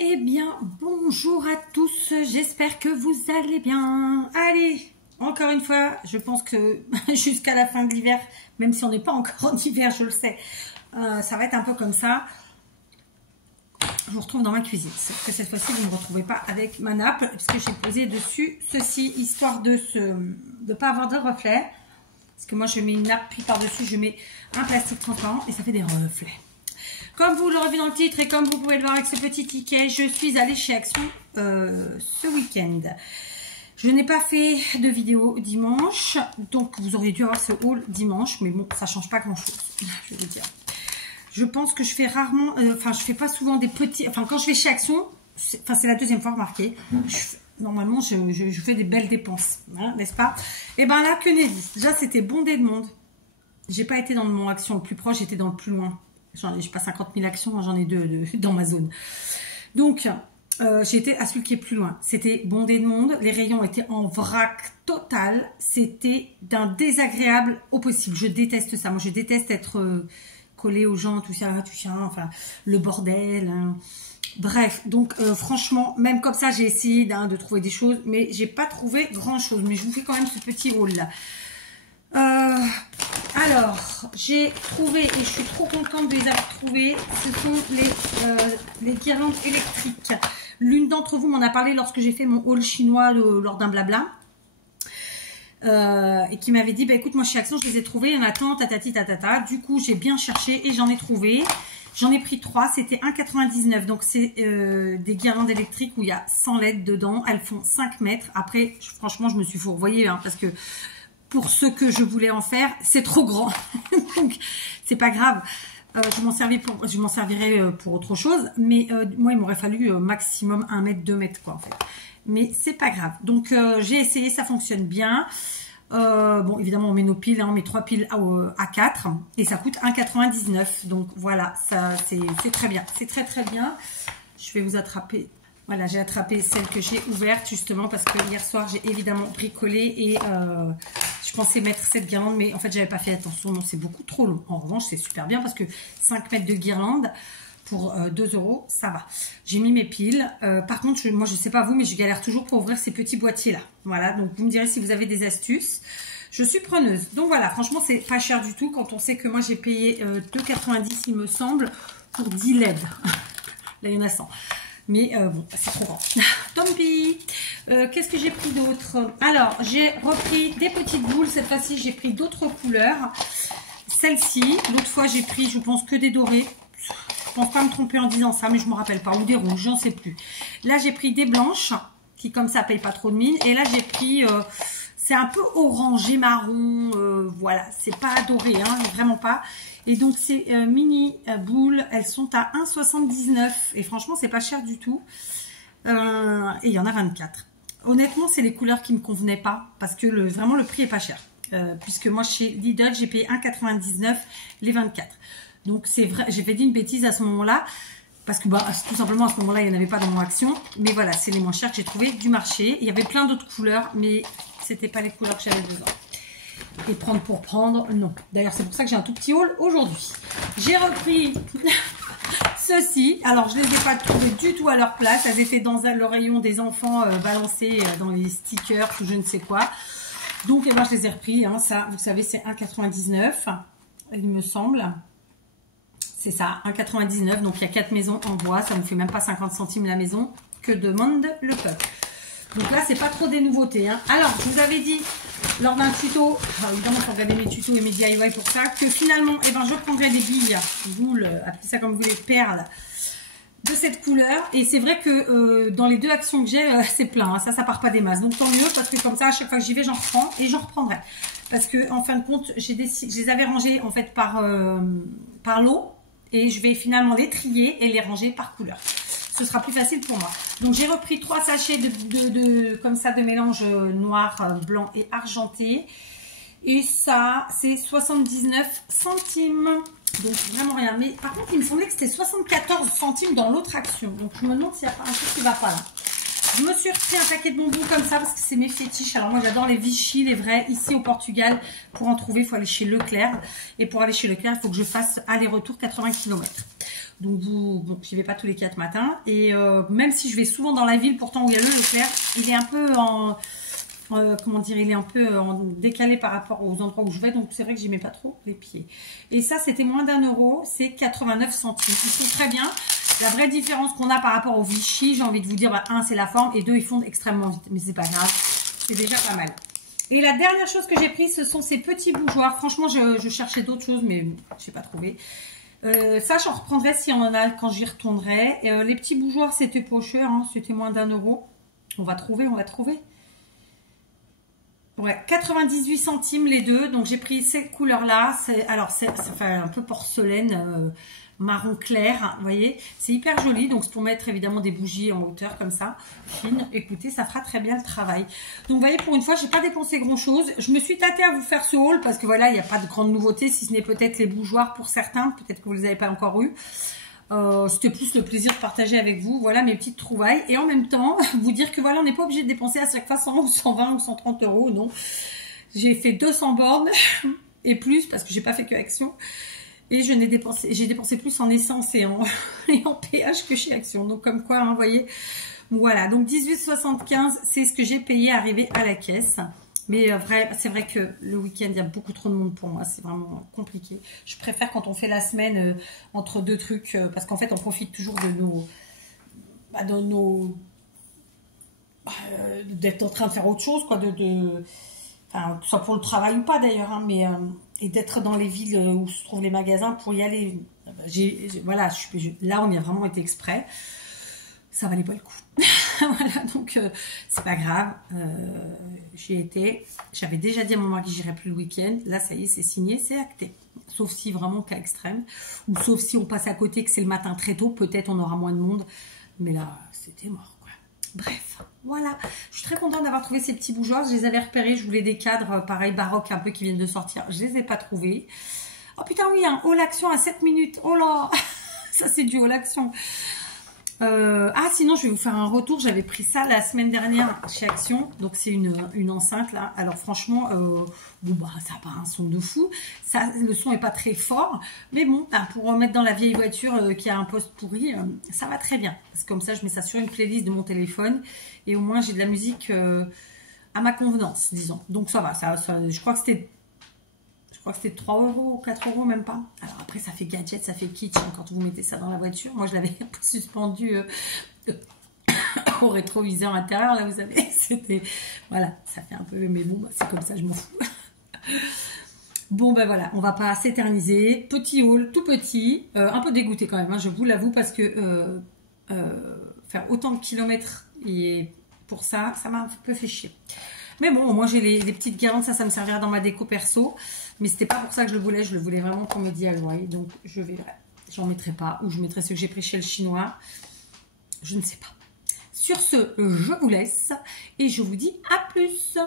Eh bien, bonjour à tous, j'espère que vous allez bien. Allez, encore une fois, je pense que jusqu'à la fin de l'hiver, même si on n'est pas encore en hiver, je le sais, ça va être un peu comme ça. Je vous retrouve dans ma cuisine, sauf que cette fois-ci, vous ne me retrouvez pas avec ma nappe, puisque j'ai posé dessus ceci, histoire de ne pas avoir de reflets. Parce que moi, je mets une nappe, puis par-dessus, je mets un plastique transparent, et ça fait des reflets. Comme vous l'aurez vu dans le titre et comme vous pouvez le voir avec ce petit ticket, je suis allée chez Action ce week-end. Je n'ai pas fait de vidéo dimanche, donc vous auriez dû avoir ce haul dimanche, mais bon, ça ne change pas grand-chose, je vais vous dire. Je pense que je fais rarement, je fais pas souvent des petits, quand je vais chez Action, c'est la deuxième fois remarqué, normalement je fais des belles dépenses, hein, n'est-ce pas? Et ben là, que nenni, déjà c'était bondé de monde. J'ai pas été dans mon Action le plus proche, j'étais dans le plus loin. J'ai pas 50 000 actions, j'en ai deux dans ma zone. Donc, j'ai été à celui qui est plus loin. C'était bondé de monde, les rayons étaient en vrac total. C'était d'un désagréable au possible. Je déteste ça. Moi, je déteste être collée aux gens, tout ça, enfin, le bordel. Hein. Bref, donc franchement, même comme ça, j'ai essayé de trouver des choses, mais j'ai pas trouvé grand-chose. Mais je vous fais quand même ce petit haul là. Alors, j'ai trouvé, et je suis trop contente de les avoir trouvés, ce sont les guirlandes électriques. L'une d'entre vous m'en a parlé lorsque j'ai fait mon haul chinois lors d'un blabla. Et qui m'avait dit, bah écoute, moi chez Action, je les ai trouvés, il y en a tant, tatati tatata. Du coup, j'ai bien cherché et j'en ai trouvé. J'en ai pris 3, c'était 1,99 €. Donc, c'est des guirlandes électriques où il y a 100 LED dedans. Elles font 5 mètres. Après, franchement, je me suis fourvoyée, hein, parce que pour ce que je voulais en faire, c'est trop grand. Donc, c'est pas grave. Je m'en servirai pour autre chose. Mais moi, il m'aurait fallu maximum 1 mètre, 2 mètres, quoi, en fait. Mais c'est pas grave. Donc, j'ai essayé, ça fonctionne bien. Bon, évidemment, on met nos piles, hein, on met 3 piles à 4. Et ça coûte 1,99 €. Donc, voilà, ça c'est très bien. C'est très, très bien. Je vais vous attraper. Voilà, j'ai attrapé celle que j'ai ouverte justement parce que hier soir, j'ai évidemment bricolé et je pensais mettre cette guirlande, mais en fait, j'avais pas fait attention. Non, c'est beaucoup trop long. En revanche, c'est super bien parce que 5 mètres de guirlande pour 2 €, ça va. J'ai mis mes piles. Par contre, moi, je sais pas vous, mais je galère toujours pour ouvrir ces petits boîtiers-là. Voilà, donc vous me direz si vous avez des astuces. Je suis preneuse. Donc voilà, franchement, c'est pas cher du tout quand on sait que moi, j'ai payé 2,90 €, il me semble, pour 10 LED. Là, il y en a 100. Mais bon, c'est trop grand. Tant pis. Qu'est-ce que j'ai pris d'autre? Alors, j'ai repris des petites boules. Cette fois-ci, j'ai pris d'autres couleurs. Celle-ci, l'autre fois, j'ai pris, je pense, que des dorés. Je pense pas me tromper en disant ça, mais je me rappelle pas. Ou des rouges, j'en sais plus. Là, j'ai pris des blanches, qui comme ça, payent pas trop de mine. Et là, j'ai pris... c'est un peu orangé marron. Voilà, c'est pas doré, hein, vraiment pas. Et donc, ces mini boules, elles sont à 1,79 €. Et franchement, c'est pas cher du tout. Et il y en a 24. Honnêtement, c'est les couleurs qui me convenaient pas. Parce que vraiment, le prix est pas cher. Puisque moi, chez Lidl, j'ai payé 1,99 € les 24. Donc, c'est vrai, j'ai fait une bêtise à ce moment-là. Parce que tout simplement, à ce moment-là, il n'y en avait pas dans mon Action. Mais voilà, c'est les moins chers que j'ai trouvé du marché. Il y avait plein d'autres couleurs, mais c'était pas les couleurs que j'avais besoin. Et prendre pour prendre, non. D'ailleurs, c'est pour ça que j'ai un tout petit haul aujourd'hui. J'ai repris ceci. Alors, je ne les ai pas trouvées du tout à leur place. Elles étaient dans le rayon des enfants balancés dans les stickers ou je ne sais quoi. Donc, eh ben, je les ai repris. Hein. Ça, vous savez, c'est 1,99 €, il me semble. C'est ça, 1,99 €. Donc, il y a 4 maisons en bois. Ça ne me fait même pas 50 centimes la maison. Que demande le peuple? Donc là, c'est pas trop des nouveautés. Hein. Alors, je vous avais dit lors d'un tuto, évidemment, il faut regarder mes tutos et mes DIY pour ça, que finalement, eh ben, je prendrais des billes, boules, appelez ça comme vous voulez, perles, de cette couleur. Et c'est vrai que dans les deux actions que j'ai, c'est plein. Hein. Ça part pas des masses. Donc tant mieux, parce que comme ça, à chaque fois que j'y vais, j'en reprends et j'en reprendrai. Parce que en fin de compte, je les avais rangés en fait par lot. Et je vais finalement les trier et les ranger par couleur. Ce sera plus facile pour moi. Donc j'ai repris 3 sachets comme ça de mélange noir, blanc et argenté. Et ça, c'est 79 centimes. Donc vraiment rien. Mais par contre, il me semblait que c'était 74 centimes dans l'autre Action. Donc je me demande s'il n'y a pas un truc qui ne va pas là. Je me suis repris un paquet de bonbons comme ça parce que c'est mes fétiches. Alors moi j'adore les Vichy, les vrais. Ici au Portugal, pour en trouver, il faut aller chez Leclerc. Et pour aller chez Leclerc, il faut que je fasse aller-retour 80 km. Donc bon, j'y vais pas tous les 4 matins. Et même si je vais souvent dans la ville, pourtant où il y a le Leclerc, il est un peu comment dire, il est un peu décalé par rapport aux endroits où je vais. Donc c'est vrai que j'y mets pas trop les pieds. Et ça, c'était moins d'1 €. C'est 89 centimes. Ils sont très bien. La vraie différence qu'on a par rapport au Vichy, j'ai envie de vous dire, bah, 1, c'est la forme. Et 2, ils fondent extrêmement vite. Mais c'est pas grave. C'est déjà pas mal. Et la dernière chose que j'ai pris, ce sont ces petits bougeoirs. Franchement, je cherchais d'autres choses, mais je n'ai pas trouvé. Ça, j'en reprendrai si on en a quand j'y retournerai. Les petits bougeoirs, c'était pas cher, hein, c'était moins d'1 €. On va trouver. Ouais, 98 centimes les deux. Donc, j'ai pris ces couleurs-là. Alors, ça fait un peu porcelaine, marron clair. Vous voyez, c'est hyper joli. Donc, c'est pour mettre évidemment des bougies en hauteur comme ça, fines. Écoutez, ça fera très bien le travail. Donc, vous voyez, pour une fois, j'ai pas dépensé grand-chose. Je me suis tâtée à vous faire ce haul parce que voilà, il n'y a pas de grande nouveauté, si ce n'est peut-être les bougeoirs pour certains. Peut-être que vous les avez pas encore eu. C'était plus le plaisir de partager avec vous, voilà mes petites trouvailles, et en même temps vous dire que voilà, on n'est pas obligé de dépenser à chaque fois 100 ou 120 ou 130 €, non, j'ai fait 200 bornes et plus parce que j'ai pas fait que Action, et j'ai dépensé plus en essence et en péage que chez Action, donc comme quoi, hein, vous voyez, voilà, donc 18,75 c'est ce que j'ai payé arrivé à la caisse. Mais c'est vrai que le week-end, il y a beaucoup trop de monde pour moi. C'est vraiment compliqué. Je préfère quand on fait la semaine entre deux trucs. Parce qu'en fait, on profite toujours de d'être en train de faire autre chose. Quoi, enfin, que ce soit pour le travail ou pas d'ailleurs. Hein, et d'être dans les villes où se trouvent les magasins pour y aller. Voilà, là, on y a vraiment été exprès. Ça valait pas le coup. Voilà, donc c'est pas grave. J'y étais. J'avais déjà dit à mon mari que j'irais plus le week-end. Là, ça y est, c'est signé, c'est acté. Sauf si vraiment cas extrême. Ou sauf si on passe à côté, que c'est le matin très tôt, peut-être on aura moins de monde. Mais là, c'était mort, quoi. Bref, voilà. Je suis très contente d'avoir trouvé ces petits bougeoirs. Je les avais repérés. Je voulais des cadres, pareil, baroques, un peu qui viennent de sortir. Je les ai pas trouvés. Oh putain, oui, un haul action à 7 minutes. Oh là, ça c'est du haul action. Sinon je vais vous faire un retour. J'avais pris ça la semaine dernière chez Action. Donc c'est une enceinte là. Alors franchement, bon bah ça n'a pas un son de fou. Ça, le son est pas très fort. Mais bon, pour remettre dans la vieille voiture qui a un poste pourri, ça va très bien. Parce que comme ça, je mets ça sur une playlist de mon téléphone. Et au moins j'ai de la musique à ma convenance, disons. Donc ça va. Je crois que c'était 3 €, 4 €, même pas. Alors après, ça fait gadget, ça fait kitsch hein, quand vous mettez ça dans la voiture. Moi, je l'avais suspendu au rétroviseur intérieur. Là, vous savez, c'était... Voilà, ça fait un peu... Mais bon, bah, c'est comme ça, je m'en fous. Bon, ben voilà, on va pas s'éterniser. Petit haul, tout petit. Un peu dégoûté quand même, hein, je vous l'avoue, parce que faire autant de kilomètres et pour ça m'a un peu fait chier. Mais bon, moi j'ai les petites guirlandes, ça me servira dans ma déco perso. Mais c'était pas pour ça que je le voulais vraiment pour me DIY. Donc je verrai. J'en mettrai pas. Ou je mettrai ce que j'ai pris chez le chinois. Je ne sais pas. Sur ce, je vous laisse. Et je vous dis à plus.